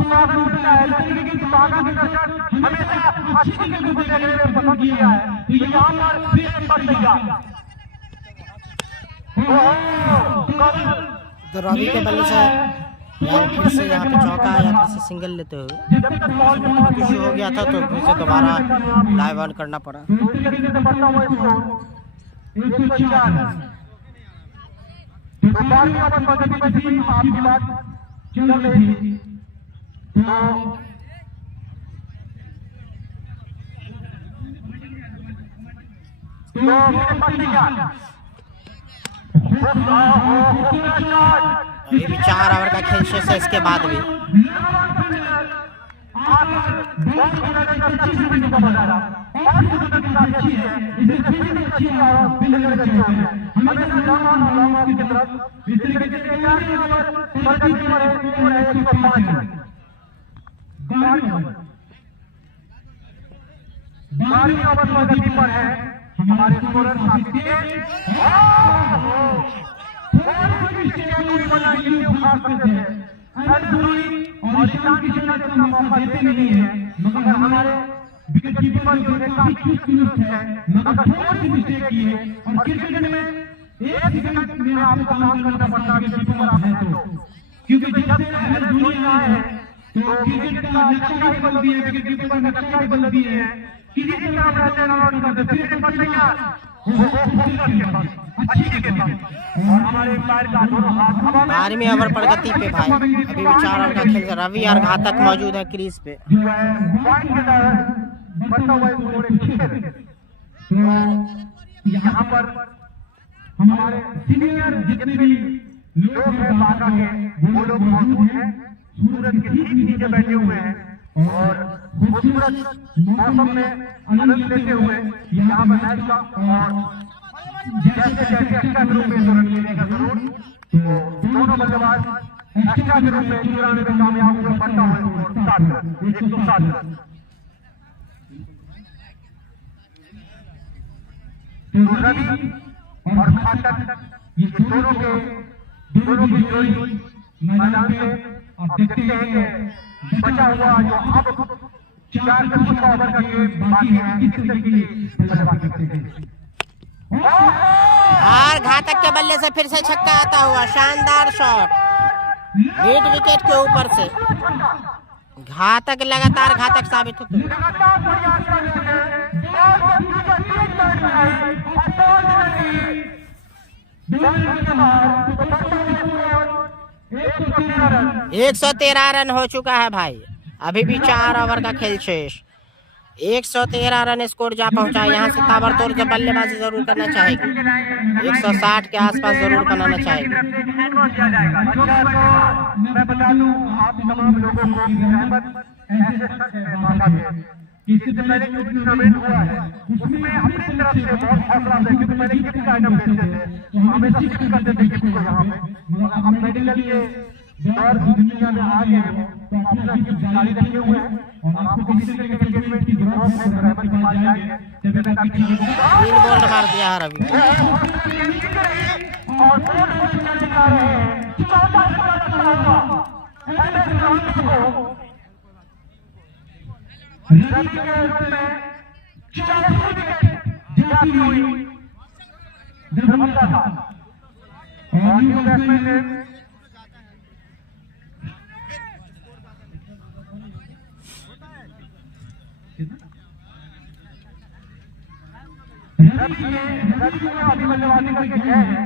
स्वागत करता है, लेकिन स्वागत के दर्शक हमेशा अच्छी क्रिकेट को देखने में पसंद किया है। तो यहाँ पर फिर पर तैयार तो रवि के बल्ले से यार फिर से यहाँ पे चौका आया, फिर से सिंगल लेते हुए इशू हो गया था, तो फिर से दोबारा लाइव ऑन करना पड़ा। आपकी बात चल रही थी अभी भी 4 ओवर का खेल शेष है, इसके बाद भी पर है हमारे स्कोरर साथी उखाड़ सकते हैं और ईशान किशन इतना मौका देते नहीं है, मगर हमारे विकेट कीपर जो है काफी चुस्त है, मगर थोड़ी सी मिस्टेक की है। और क्रिकेट में एक सेकंड में आपको काम करना पड़ता है विकेट कीपर आप हैं तो, क्योंकि जब से धोनी आए हैं तो क्रिकेट का नक्शा ही बदल दिया है, विकेट कीपर का नक्शा ही बदल दिए हैं। किसी की तरफ रहते हैं नॉट करते क्रिकेट पर तैयार और हमारे पैर का दोनों हाथ 12वें ओवर प्रगति पे भाई, अभी भी 4 ओवर का खेल। रवि और घातक मौजूद है क्रीज पे। यहाँ पर हमारे सीनियर जितने भी लोग हैं बाका के, वो लोग मौजूद हैं, सूरज के ठीक नीचे बैठे हुए हैं और खूबसूरत मौसम में आनंद लेते हुए यहाँ पर मैच का। और जैसे जैसे एक्स्ट्रा ग्रुप में रन मिलेगा जरूर, तो दोनों बल्लेबाज एक्स्ट्रा ग्रुप में चुराने में कामयाब हुए, बढ़ता हुआ 107 रन। तो रवि और घातक ये दोनों की जोड़ी मैदान में आप देखते हैं कि बचा हुआ जो अब 4 से 5 ओवर का गेम बाकी है, किस तरीके की बल्लेबाजी करते हैं। और घातक के बल्ले से फिर से छक्का आता हुआ, शानदार शॉट मिड विकेट के ऊपर से। घातक लगातार घातक साबित होते हैं। एक 113 रन हो चुका है भाई, अभी भी 4 ओवर का खेल शेष। 113 रन स्कोर जा पहुंचा है। यहाँ से ताबड़तोड़ से बल्लेबाजी जरूर करना चाहेगी, 160 के आसपास जरूर बनाना चाहेगी। मैं बता दूं आप तमाम लोगों को इससे पहले जो टूर्नामेंट हुआ है उसमें अपनी तरफ से बहुत हौसला दे, क्योंकि पहले गिफ्ट का आइटम देते थे तो हमेशा शिफ्ट करते थे गिफ्ट को यहाँ पे। अब मेडिकल के दौर दुनिया में आ गए हैं तो अपना गिफ्ट जारी रखे हुए हैं और आपको किसी तरीके के एंगेजमेंट की जरूरत है ड्राइवर के पास जाएंगे जब तक आपकी 3 बॉल मार दिया है रवि और बोर्ड को चलने जा रहे हैं 14 रवि के रूप में 40 विकेट जाती हुई दरभंगा था और न्यू बैट्समैन ने रवि ने अभी बल्लेबाजी करके गए हैं,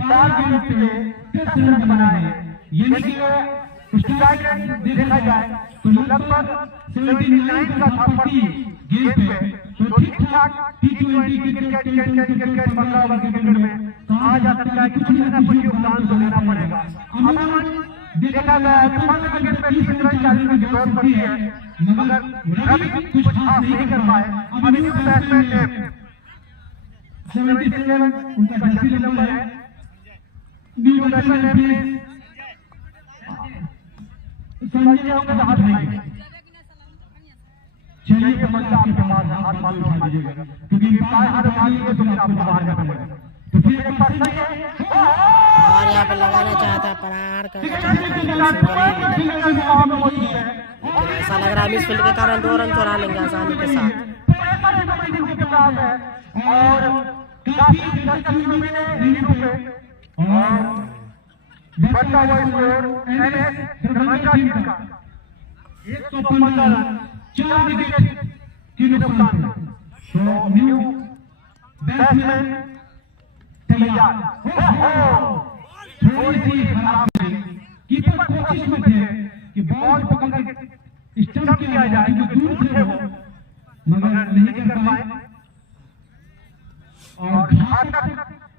12 विकेट पे 10 रन बनाए हैं। यानी कि स्ट्राइक रेट देखा जाए तो लगभग 79 का था प्रति गेंद पे, तो ठीक ठाक T20 क्रिकेट 15 ओवर के क्रिकेट में कहा जा सकता है कि कुछ न कुछ योगदान तो देना पड़ेगा। अमूमन देखा गया है कि 15 विकेट पे 30 रन 40 रन की दौड़ पड़ी है, मगर रवि कुछ खास नहीं कर पाए। अभी न्यू बैट्समैन ने 77 उनका जर्सी नंबर है, न्यू बैट्समैन ने समझिए होंगे तो हाथ नहीं चलिए मतलब आपके पास हाथ मालूम उठा दीजिएगा, क्योंकि पाए हाथ उठा दीजिए तो फिर आपको बाहर जाना पड़ेगा। तो फिर एक बार सही है और यहाँ पे लगाना चाहता है, प्रहार करना चाहता है, लेकिन ऐसा लग रहा है मिस फील्ड के कारण 2 रन चुरा लेंगे आसानी के साथ। और काफी दिलचस्पी में बढ़ता हुआ स्कोर एमएस दरभंगा टीम का 115 रन 4 विकेट की नुकसान। तो न्यू बैट्समैन तैयार। थोड़ी सी खराब है, कीपर कोशिश में थे कि बॉल पकड़ के स्टंप किया जाए क्योंकि दूर थे वो, मगर नहीं कर पाए। और घातक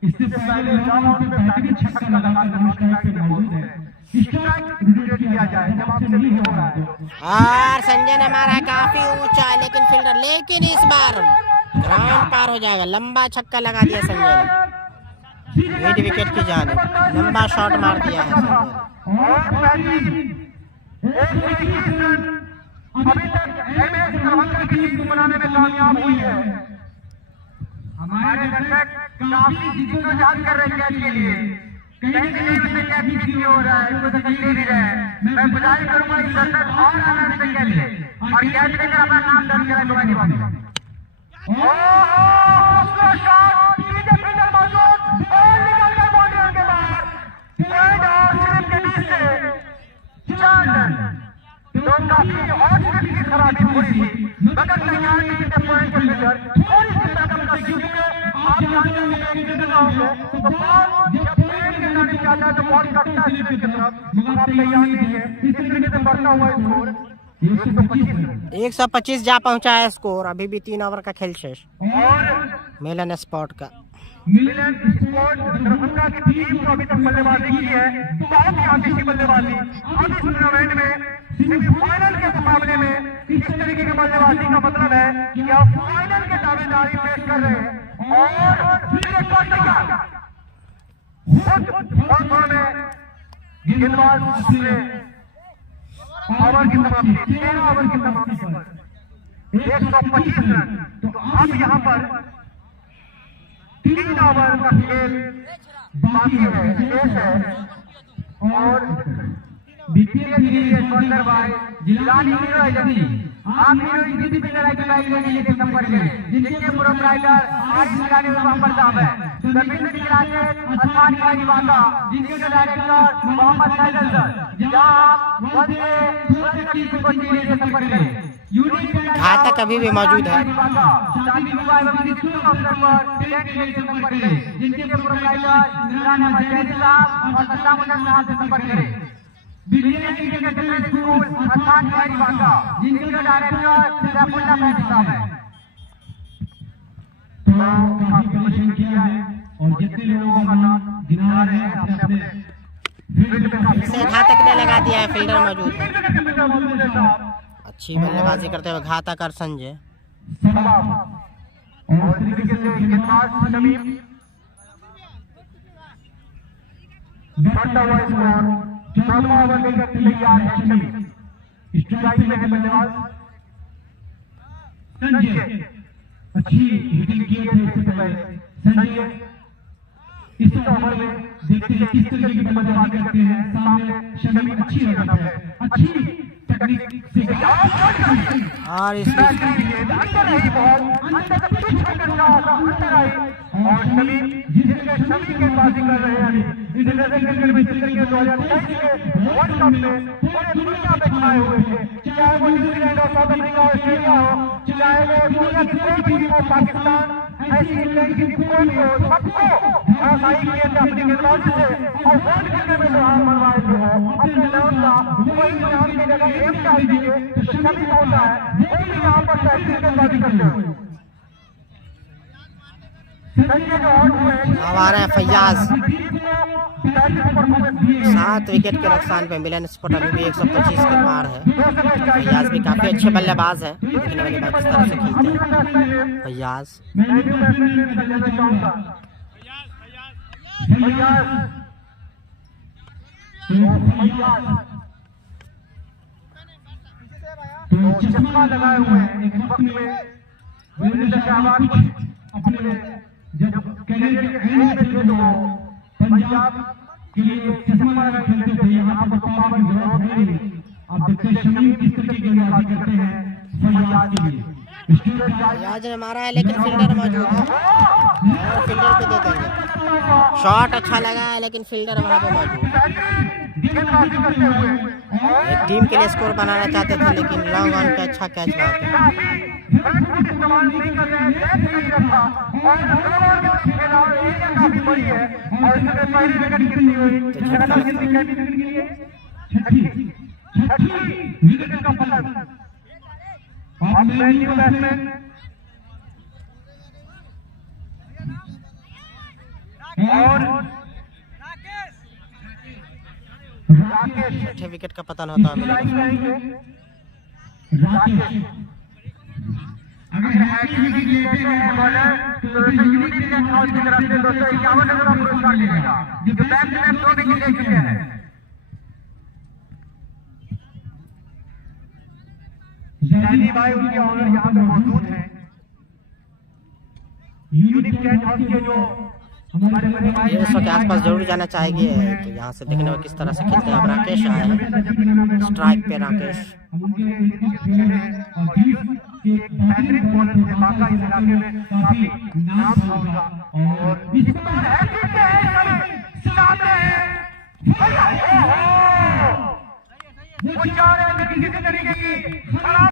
इससे पहले राउंड में बेहतरीन छक्का लगाकर स्ट्राइक पे मौजूद है। स्ट्राइक रिजेक्ट किया जाए, जवाब से नहीं हो रहा है। और संजय ने मारा काफी ऊंचा, लेकिन फील्डर, लेकिन इस बार ग्राउंड पार हो जाएगा। लंबा छक्का लगा दिया संजय ने, 8 विकेट की जाने, लंबा शॉट मार दिया है संजय। अभी तक एमएस दरभंगा की टीम को बनाने में कामयाब हुई है। हमारे दर्शक काफी जिद्दोजहद कर रहे हैं कैच के लिए, कहीं कहीं से कैच नहीं हो रहा है, कोई तकलीफ नहीं रहा है। मैं गुजारिश करूंगा इस दर्शक और आनंद से कैच ले और कैच लेकर अपना नाम दर्ज कराए कबड्डी बात। तो काफी और की खराबी थोड़ी सी, मगर तैयार टीम के पॉइंट के भीतर थोड़ी सी रकम का क्योंकि आप जानते हैं कि तो बॉल जब पेड़ के जाने जाता है तो बॉल कटता है स्ट्राइक की तरफ, मगर आप तैयार नहीं है। इस तरीके से बढ़ता हुआ स्कोर 125 जा पहुंचा है स्कोर। अभी भी 3 ओवर का खेल शेष। और मिलन स्पोर्ट का मिलन स्पोर्ट दरभंगा की टीम को अभी तक बल्लेबाजी की है, बहुत ही आतिशी बल्लेबाजी। अब इस टूर्नामेंट में सेमीफाइनल के मुकाबले में इस तरीके की बल्लेबाजी का मतलब है कि आप फाइनल के दावेदारी पेश कर रहे हैं। और फिर एक बार तैयार गेंदबाज अपने ओवर की समाप्ति 13 ओवर की समाप्ति पर 125 रन। तो अब यहाँ पर 3 ओवर का खेल बाकी है, शेष है। और बीपीएल के लिए sponsor by Jilani hero agency. आप हीरो किसी भी तरह की बाइक लेने के लिए संपर्क करें, जिनके प्रोप्राइटर आज जिलानी मोहम्मद साहब है। रविंद्र जिलानी आसान भाई वादा, जिनके डायरेक्टर मोहम्मद फैजल सर। जहां आप वंदे सुरत की को लिए संपर्क करें। घातक अभी भी मौजूद है। शादी विवाह एवं किसी अवसर पर टेंट के लिए संपर्क करें, जिनके प्रोप्राइटर इमरान अहमद जैदी साहब और सत्ताम साहब से संपर्क करें। सेकेंडरी स्कूल आसान भाई वादा, जिनके डायरेक्टर सैफुल्लाह फैजी साहब है। तो काफी कोशिश किया है और जितने लोगों का नाम गिना रहे हैं अपने फील्ड में काफी घातक ने लगा दिया है, फील्डर मौजूद है। अच्छी बल्लेबाजी करते हुए घातक और संजय। और तरीके से गेंदबाज शमीम बढ़ता हुआ स्कोर 14वां ओवर लेकर तैयार है शमीम। स्ट्राइक में है बल्लेबाज संजय। अच्छी हिटिंग की है इससे पहले संजय। इस ओवर में देखते हैं किस तरीके की बल्लेबाजी करते हैं। सामने शमीम अच्छी रन है, अच्छी टेक्निक से और इसमें अंदर आई बॉल, अंदर तक पिच अंदर आई। और शमीम जिसके शमीम गेंदबाजी कर रहे हैं इंटरनेशनल क्रिकेट में 2023 के वर्ल्ड कप में पूरे दुनिया में छाए हुए थे, चाहे वो न्यूजीलैंड और साउथ अफ्रीका ऑस्ट्रेलिया हो, चाहे वो दुनिया की कोई भी टीम हो, पाकिस्तान ऐसी इंग्लैंड की कोई भी हो, सबको हराई किए थे अपनी गेंदबाजी से। और वर्ल्ड क्रिकेट में सुधार बनवाए थे वो अपने नाम का कोई नाम की जगह एम डाल दिए तो शमीम होता है, वो भी यहाँ पर प्रैक्टिस गेंदबाजी करते हैं। अब आ रहे हैं फैयाज। 7 विकेट के नुकसान पे मिलन स्पोर्ट अभी भी 125 के पार है। फैयाज भी काफी अच्छे बल्लेबाज है, देखने वाले बात किस तरह से खेलते हैं फैयाज। तो चश्मा लगाए हुए हैं एक वक्त में वीरेंद्र सहवाग अपने जब कैरियर के एंड में थे तो पंजाब के लिए चश्मा लगा खेलते थे, यहाँ पर पावर की जरूरत है नहीं। आप देखते हैं शमीम किस तरीके की गेंदबाजी करते हैं फैयाज के लिए। फैयाज ने मारा है लेकिन फील्डर मौजूद है और फील्डर को दे देंगे। शॉट अच्छा लगा है लेकिन फील्डर वहां पे मौजूद है। एक टीम के लिए स्कोर बनाना चाहते थे लेकिन लॉन्ग ऑन पे अच्छा कैच मारते छठे विकेट का पतन होता है। अगर हैट्रिक लेते हैं बॉलर तो यूनिक क्रिकेट हाउस की तरफ से 251 नंबर का पुरस्कार मिलेगा, जो बैक टू बैक 2 विकेट ले चुके हैं। सैनी भाई उनके ऑनर यहाँ पे मौजूद हैं। यूनिक क्रिकेट हाउस के जो हमारे बड़े भाई 100 के आसपास जरूर जाना चाहिए। तो यहाँ से देखने में किस तरह से खेलते हैं। अब राकेश आए हैं स्ट्राइक पे। राकेश बेहतरीन बॉलर थे, बाका इस इलाके में काफी नाम होगा और इस पर हैट्रिक है, वो चाह रहे हैं किसी तरीके की